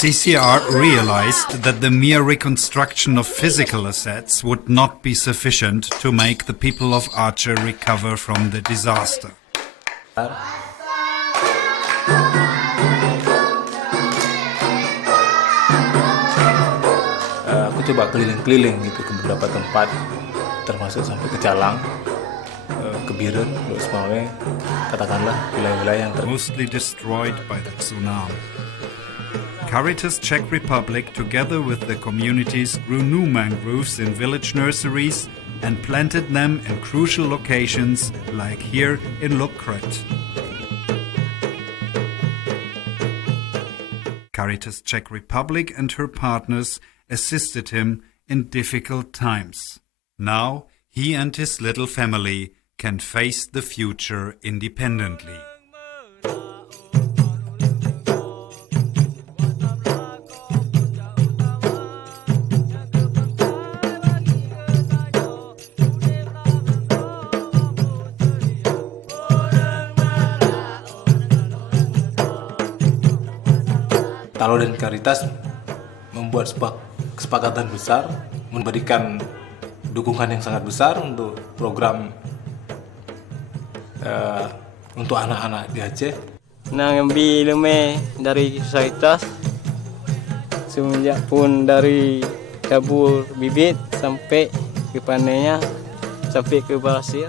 CCR realized that the mere reconstruction of physical assets would not be sufficient to make the people of Aceh recover from the disaster. Aku coba keliling-keliling gitu ke beberapa tempat, termasuk sampai ke Calang, ke Biren, Sebagai, katakanlah wilayah-wilayah yang mostly destroyed by the tsunami. Komunitas Czech Republic, together with the communities, grew new mangroves in village nurseries and planted them in crucial locations like here in Lokret. Komunitas Czech Republic and her partners assisted him in difficult times. Now he and his little family can face the future independently. Talo dan Komunitas membuat sebuah kesepakatan besar, memberikan dukungan yang sangat besar untuk program untuk anak-anak di Aceh. Ngambil lemeh dari Komunitas, semenjak pun dari tabur bibit sampai ke panennya, sampai ke basir.